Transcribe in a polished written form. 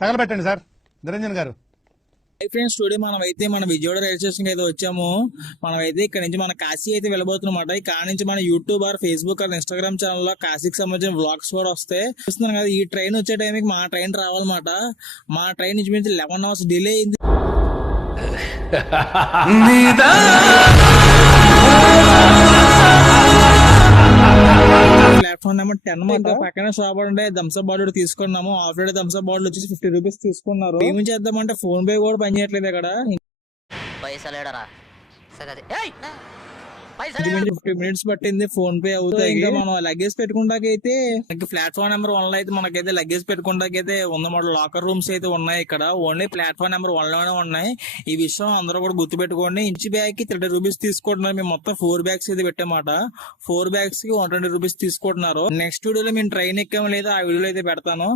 తగలబెట్టండి sir Niranjan గారు. Friends today మనం అయితే మన విజయవాడ రైల్వే స్టేషన్ అయితే వచ్చాము. మనం అయితే ఇక్కడ నుంచి మన కాశీ అయితే వెళ్ళబోతున్నమాట. ఇక్కడ నుంచి మన YouTube or Facebook or Instagram channel లో కాశీకి సంబంధించిన వ్లాగ్స్ కూడా వస్తాయి. చూస్తున్నాం కదా, ఈ ట్రైన్ వచ్చే టైంకి మా ట్రైన్ రావాలన్నమాట. మా ట్రైన్ నుంచి 11 hours డిలే అయింది. ప్లాట్ఫామ్ నెంబర్ 10 మాట పక్కన షాప్ ఉండే థమ్స్అప్ బాటిల్ తీసుకున్నాము. ఆఫ్లైడ్ థమ్స్అప్ బాటిల్ వచ్చేసి 50 రూపీస్ తీసుకున్నారు. ఏమి చేద్దామంటే ఫోన్ పే కూడా పనిచేయట్లేదు ఇక్కడ. 50 minutes పట్టింది ఫోన్ పే అవుతాయి. ఇంకా మనం లగేజ్ పెట్టుకుంటాకైతే ప్లాట్ఫామ్ నెంబర్ 1 లో అయితే మనకైతే లగేజ్ పెట్టుకుంటాకైతే ఉన్నమాట. లాకర్ రూమ్స్ అయితే ఉన్నాయి ఇక్కడ. ఓన్లీ ప్లాట్ఫామ్ నెంబర్ 1 లోనే ఉన్నాయి. ఈ విషయం అందరూ కూడా గుర్తుపెట్టుకోండి. ఇంచ్ బ్యాగ్ కి 30 రూపీస్ తీసుకుంటున్నారు. మేము మొత్తం 4 bags అయితే పెట్టామాట. 4 bags కి 120 రూపీస్ తీసుకుంటున్నారు. నెక్స్ట్ వీడియోలో మేము ట్రైన్ ఎక్కాము లేదా ఆ వీడియోలో అయితే పెడతాను.